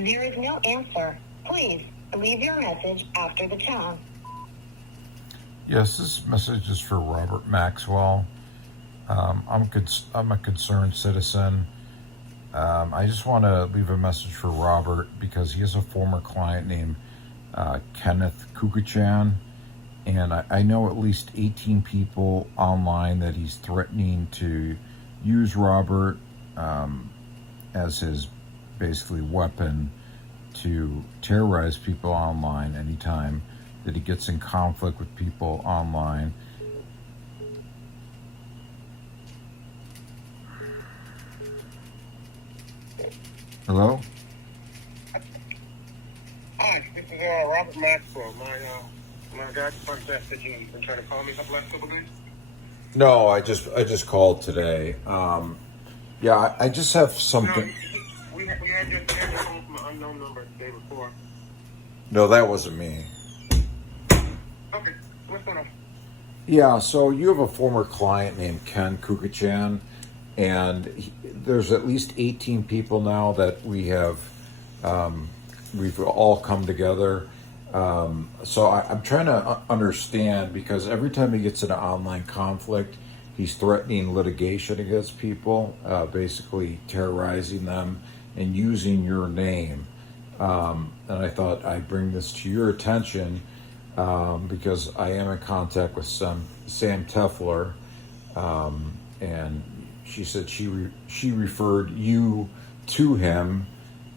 There is no answer. Please leave your message after the tone. Yes, this message is for Robert Maxwell. I'm a concerned citizen. I just want to leave a message for Robert because he has a former client named Kenneth Kukachan, and I know at least 18 people online that he's threatening to use Robert as his basically weapon to terrorize people online anytime that he gets in conflict with people online. Hello? Hi, this is Robert Maxwell. My guy contacted you. You've been trying to call me the last couple days? No, I just called today. Yeah, I just have something. No, we had your phone from an unknown number the day before. No, that wasn't me. Okay, what's going on? Yeah, so you have a former client named Ken Kukachan, and there's at least 18 people now that we've all come together. So I'm trying to understand, because every time he gets in an online conflict, he's threatening litigation against people, basically terrorizing them and using your name. And I thought I'd bring this to your attention because I am in contact with Sam Tefler, and she said she referred you to him,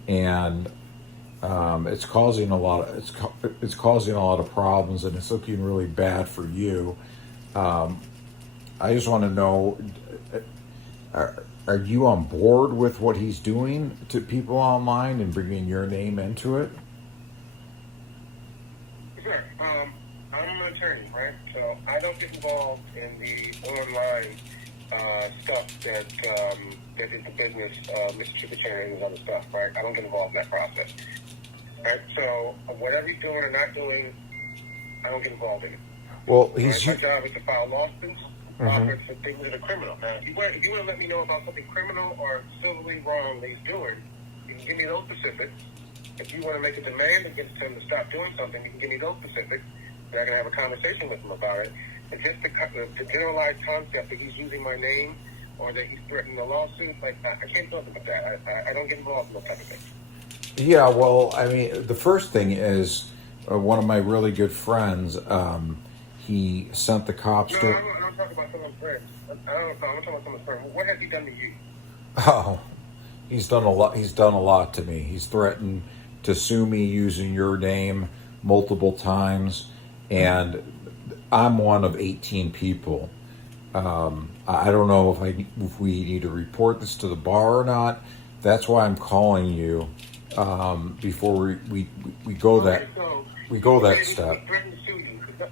and it's causing a lot of problems, and it's looking really bad for you. I just want to know, are you on board with what he's doing to people online and bringing your name into it? Sure. I'm an attorney, right? So I don't get involved in the online stuff that is the business. Mr. Chipachan is other stuff, right? I don't get involved in that process. Right? So whatever he's doing or not doing, I don't get involved in it. Well, my job is to file lawsuits. For things that are criminal. Now, if you want to let me know about something criminal or civilly wrong that he's doing, you can give me those specifics. If you want to make a demand against him to stop doing something, you can give me those specifics, and I can have a conversation with him about it. And just the generalized concept that he's using my name or that he's threatening a lawsuit, like I can't do anything with that. I don't get involved in those type of things. Yeah, well, I mean, the first thing is one of my really good friends. He sent the cops to. I don't talk about someone's friends. I'm talking about someone's friend. What has he done to you? Oh, he's done a lot. He's done a lot to me. He's threatened to sue me using your name multiple times, and I'm one of 18 people. I don't know if we need to report this to the bar or not. That's why I'm calling you before we go that step.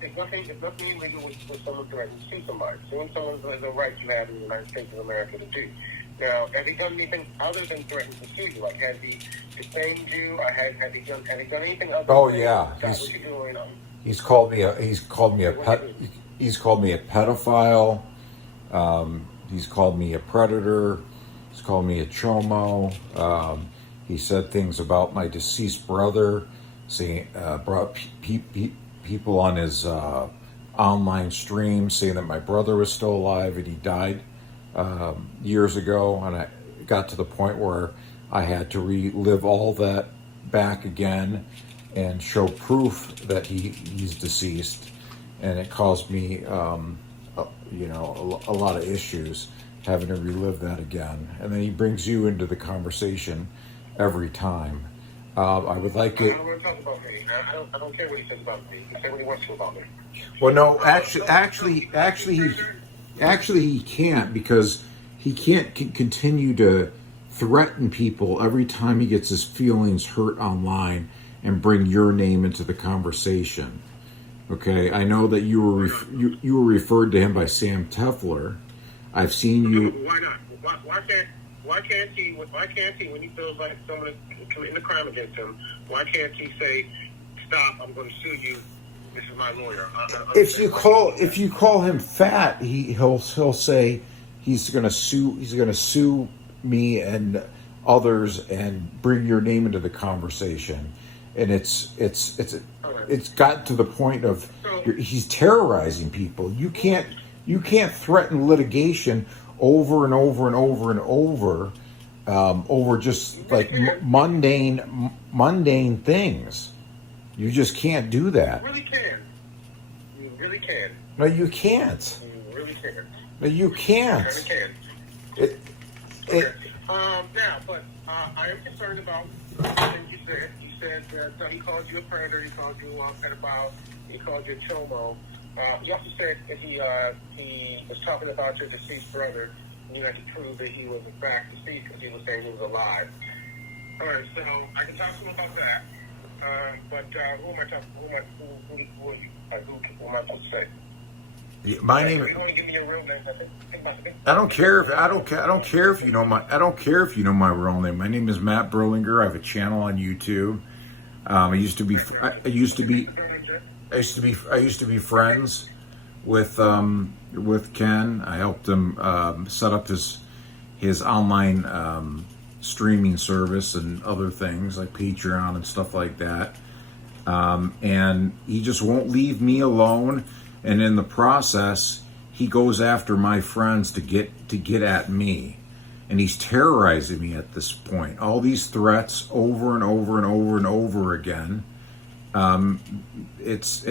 It's nothing illegal with someone threatening to sue somebody. Suing someone is a right you have in the United States of America to do. Now, has he done anything other than threaten to sue you? Like, has he defamed you? Or has he done anything other? Oh than yeah, he's called me a pedophile. He's called me a predator. He's called me a chomo. He said things about my deceased brother. Brought people on his online stream saying that my brother was still alive and he died years ago, and I got to the point where I had to relive all that back again and show proof that he's deceased, and it caused me a lot of issues having to relive that again. And then he brings you into the conversation every time. I would like it. I don't want to talk about me. I don't care what he says about me. He can say what he wants to about me. Well, no, actually, he can't, because he can't continue to threaten people every time he gets his feelings hurt online and bring your name into the conversation. Okay, I know that you were referred to him by Sam Tefler. I've seen you. Why not? Why can't he? When he feels like someone is committing a crime against him, why can't he say, "Stop! I'm going to sue you. This is my lawyer." If you call him fat, he'll say he's going to sue me, and others and bring your name into the conversation, and it's gotten to the point of he's terrorizing people. You can't threaten litigation over and over and over and over over just like mundane things. You just can't do that. You really can. You really can. No, you can't. You really can. No, you can't. You really can. Now, but I am concerned about something you said. You said that he called you a predator, he called you a pedophile, he called you a chomo. You also said that he was talking about your deceased brother, and you had to prove that he was in fact deceased because he was saying he was alive. All right, so I can talk to him about that. But who am I talking? Who am I supposed to say? My name. You're going to give me your real name. I don't care if you know my real name. My name is Matt Berlinger. I have a channel on YouTube. I used to be friends with Ken. I helped him set up his online streaming service and other things like Patreon and stuff like that. And he just won't leave me alone. And in the process, he goes after my friends to get at me, and he's terrorizing me at this point. All these threats over and over and over and over again. It's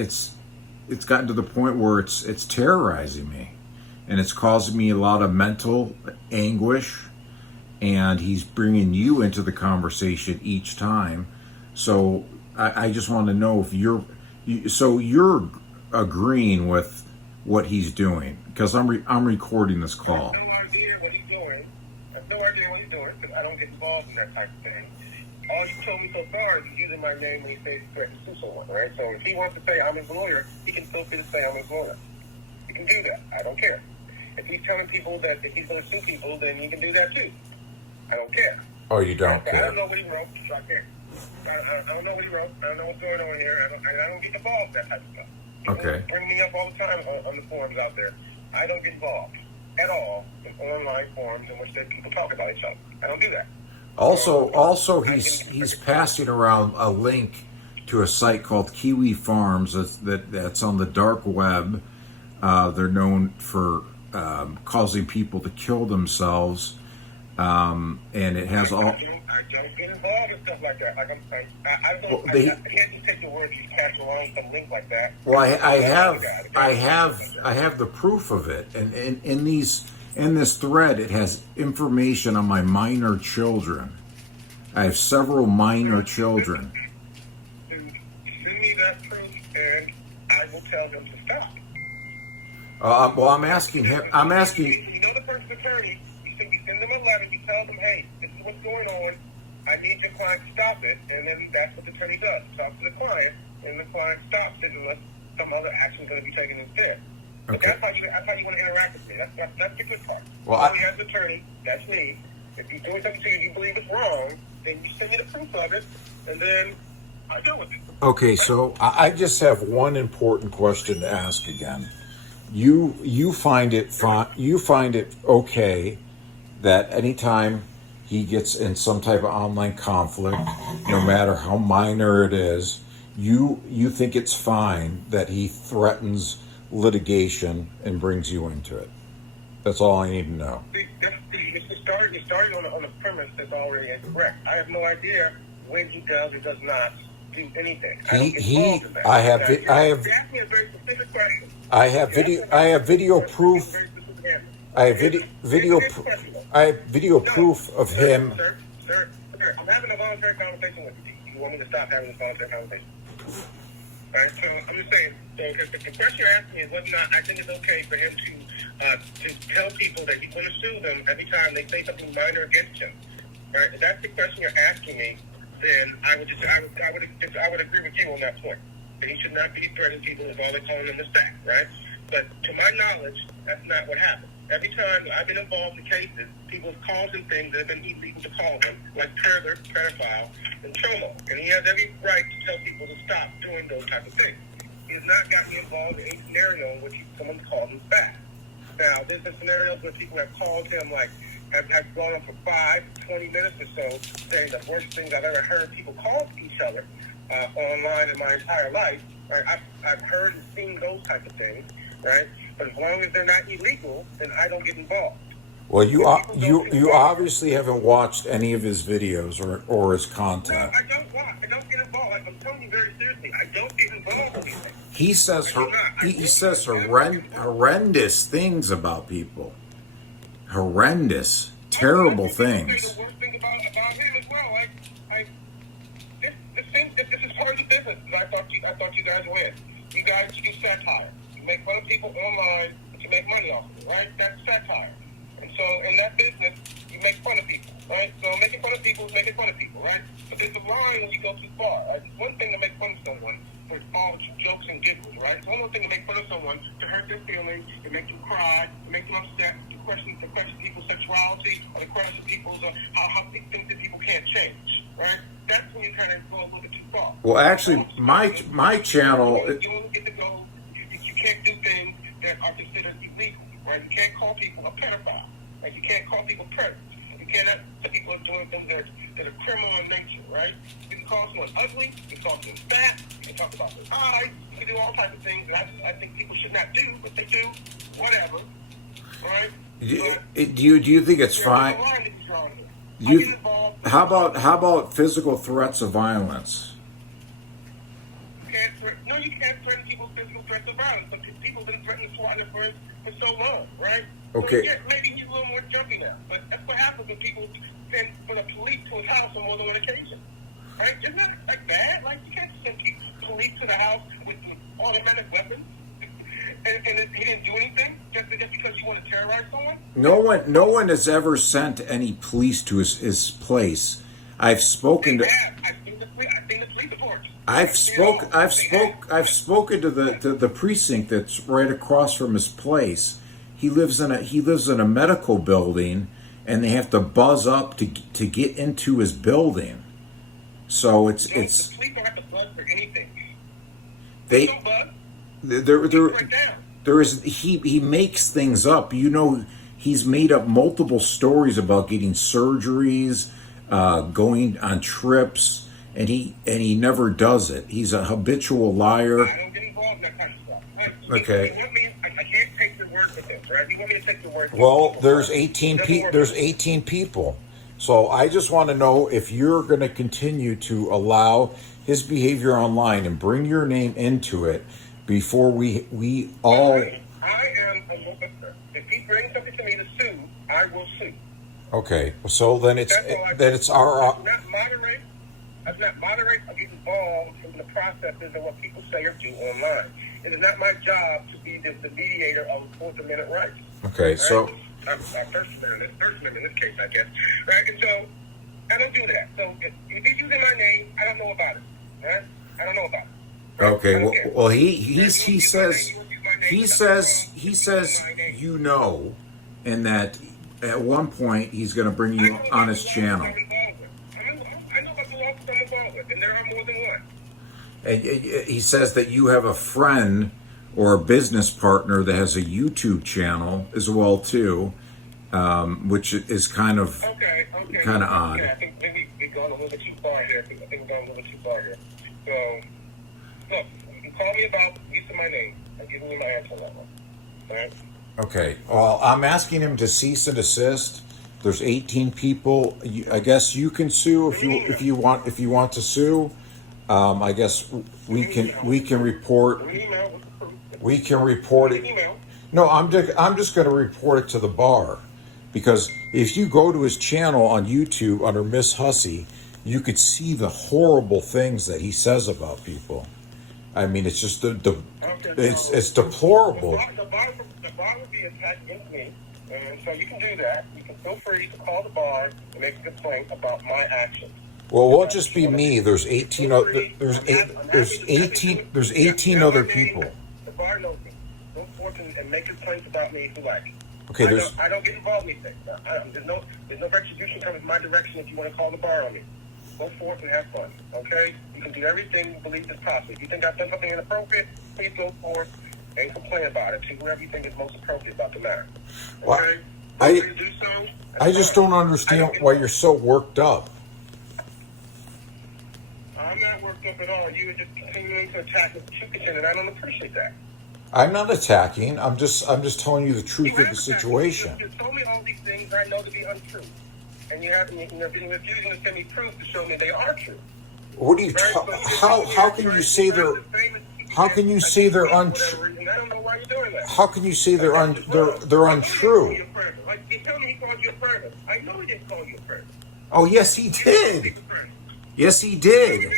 gotten to the point where it's terrorizing me, and it's causing me a lot of mental anguish. And he's bringing you into the conversation each time. So I just want to know if you're agreeing with what he's doing, because I'm recording this call. I have no idea what he's doing. I have no idea what he's doing because I don't get involved in that type of thing. All you told me so far is using my name when he says he's threatening to sue someone, right? So if he wants to say I'm his lawyer, he can feel free to say I'm his lawyer. He can do that. I don't care. If he's telling people that if he's going to sue people, then he can do that too. I don't care. Oh, you don't I care? don't know what he wrote, so I can't. I don't know what he wrote. I don't know what's going on here. I don't get involved in that type of stuff. People Okay. bring me up all the time on the forums out there. I don't get involved at all in online forums in which people talk about each other. I don't do that. Also, he's passing around a link to a site called Kiwi Farms that's on the dark web. They're known for causing people to kill themselves, and it has all. I don't get involved in stuff like that. Like I don't. Well, I can't just take the word you pass along some link like that. Well, I have the proof of it, and in this thread, it has information on my minor children. I have several minor children. Send me that proof, and I will tell them to stop. Well, I'm asking him. I'm asking. You know the person's attorney. You send them a letter. You tell them, hey, this is what's going on. I need your client to stop it, and then that's what the attorney does. Talks to the client, and the client stops it unless some other action is going to be taken instead. But Okay. that's how you want to interact with me. That's the good part. Well, as an attorney, that's me. If he's doing something to you and you believe it's wrong, then you send me the proof of it, and then I deal with it. Okay, so I just have one important question to ask again. You find it okay that anytime he gets in some type of online conflict, no matter how minor it is, you think it's fine that he threatens litigation and brings you into it? That's all I need to know. You're starting on a premise that's already incorrect. I have no idea when he does or does not do anything. I don't get involved in that. I have You asked me a very specific question. I have video proof. I have video proof of him. Sir, I'm having a voluntary conversation with you. You want me to stop having this voluntary conversation? All right, so I'm just saying, because the question you're asking me is whether or not I think it's okay for him to tell people that he's going to sue them every time they say something minor against him. All right, if that's the question you're asking me, then I would agree with you on that point. That he should not be threatening people with all they're calling them mistakes, right? But to my knowledge, that's not what happened. Every time I've been involved in cases, people have called him things that have been illegal to call them, like pervert, pedophile, and chomo. And he has every right to tell people to stop doing those type of things. He has not gotten involved in any scenario in which someone's called him back. Now, there's been scenarios where people have called him, like, I've gone on for 20 minutes or so, saying the worst things I've ever heard people call each other online in my entire life. Right? I've heard and seen those type of things, right? But as long as they're not illegal, then I don't get involved. Well, you obviously haven't watched any of his videos or his content. No, I don't watch. I don't get involved. I'm telling you very seriously. I don't get involved with anything. He says horrendous things about people. Horrendous, terrible things. The worst thing about him as well. This is part of the business. I thought you guys were in. You guys do satire. You make fun of people online, but you make money off of it, right? That's satire. And so in that business, you make fun of people, right? So making fun of people is making fun of people, right? But there's a line when you go too far, right? It's one thing to make fun of someone for all jokes and giggles, right? It's one thing to make fun of someone to hurt their feelings, to make them cry, to make them upset, to question people's sexuality, or to question people's how they think that people can't change, right? That's when you kind of go a little bit too far. Well, actually, my channel. You only get to go. You can't do things that are considered illegal, right? You can't call people a pedophile. Like you can't call people predators. You cannot say people are doing things that are criminal in nature, right? You can call someone ugly. You can call someone fat. You can talk about their eyes. You can do all types of things that I think people should not do, but they do. Whatever, right? Do you think it's fine? How about physical threats of violence? You can't threaten people with physical threats of violence. But people have been threatening swatting for so long, right? Okay. So, yeah, maybe he's a little more jumpy now. But that's what happens when people send for the police to his house on more than one occasion. Right? Isn't that like bad? Like you can't send police to the house with automatic weapons. And he didn't do anything just because you want to terrorize someone? No one has ever sent any police to his place. I've spoken to. I've seen the police reports. I've spoken to the precinct that's right across from his place. He lives in a medical building, and they have to buzz up to get into his building. So it's the police don't have to buzz for anything. They don't buzz. There is he makes things up. You know, he's made up multiple stories about getting surgeries, going on trips, and he never does it. He's a habitual liar. I don't get involved in that kind of stuff. Okay. I can't take your word for this, right? You want me to take your word for this? Well, there's 18 people. So I just want to know if you're going to continue to allow his behavior online and bring your name into it before we all. I am a listener. If he brings something to me to sue, I will sue. Okay, so then it's our. I do not moderate or get involved in the processes of what people say or do online. It is not my job to be the mediator of Fourth Amendment rights. Okay, right? So. First Amendment in this case, I guess. Right? And so, I don't do that. So, if he's using my name, I don't know about it. Right? I don't know about it. Okay, well, he says you know, and that at one point he's going to bring you on his channel. I know about the lawsuits I'm involved with, and there are more than one. And he says that you have a friend or a business partner that has a YouTube channel as well too, which is kind of odd. I think maybe we're going a little bit too far here. So, look, you can call me about using my name. I'll give you my answer level. Right? Okay. Well, I'm asking him to cease and desist. There's 18 people. I guess you can sue if you want to sue. I guess we can report. We can report it. No, I'm just going to report it to the bar, because if you go to his channel on YouTube under Miss Hussy, you could see the horrible things that he says about people. I mean, it's just it's deplorable. The bar will be attacked against me, and so you can do that. You can feel free to call the bar and make a complaint about my actions. Well, it won't just be me. There's 18 There's 18 other people. The bar knows me. Go forth and make complaints about me if you like. Okay, I don't get involved in anything. There's no retribution coming my direction if you want to call the bar on me. Go forth and have fun, okay? You can do everything you believe is possible. If you think I've done something inappropriate, please go forth and complain about it to whoever you think is most appropriate about the matter. Okay? I to do so, I just don't understand why you're so worked up. I'm not worked up at all. You are just continuing to attack the chicken, and I don't appreciate that. I'm not attacking. I'm just telling you the truth of the situation. You told me all these things I know to be untrue, and you're refusing to send me proof to show me they are true. What do you? How can you say they're? How can you say they're untrue? I don't know why you're doing that. How can you say they're untrue? Like you tell me he called you a predator. I know he didn't call you a predator. Oh yes, he did. Yes, he did.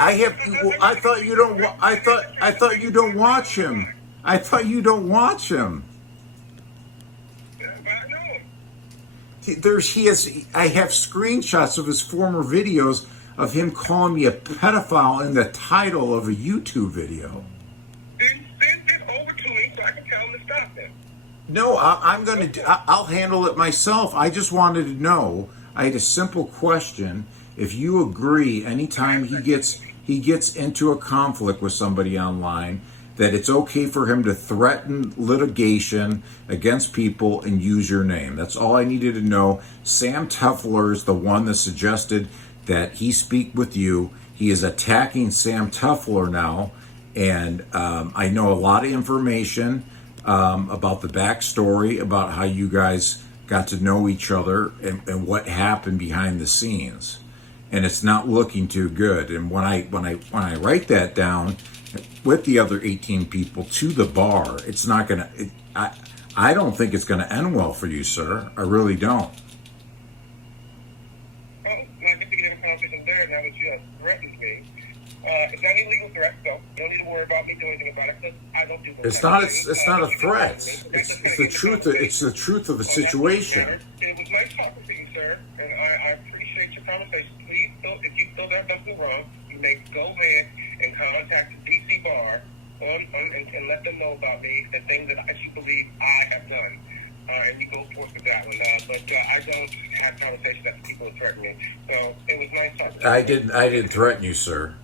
I have. Well, I thought you don't. I thought you don't watch him. I thought you don't watch him. He has. I have screenshots of his former videos of him calling me a pedophile in the title of a YouTube video. Then send it over to me so I can tell him to stop that. No, I'm going to. I'll handle it myself. I just wanted to know. I had a simple question. If you agree, anytime he gets into a conflict with somebody online, that it's okay for him to threaten litigation against people and use your name. That's all I needed to know. Sam Tefler is the one that suggested that he speak with you. He is attacking Sam Tefler now, and I know a lot of information about the backstory, about how you guys got to know each other and what happened behind the scenes. And it's not looking too good. And when I write that down with the other 18 people to the bar, it's not gonna. I don't think it's gonna end well for you, sir. I really don't. Well, I guess we can have a conversation there now that you have threatened me. It's not an illegal threat, so you don't need to worry about me doing anything about it because I don't do those. It's not a threat. It's the truth. It's the truth of the situation. It was nice talking to you, sir, and I appreciate your conversation. Please, if you feel there's something wrong, you may go ahead and contact the DC bar and let them know about me, the things that you believe I have done. And you go forth with that one. But I don't have conversations that people threaten me. So it was nice talking to you. I didn't threaten you, sir.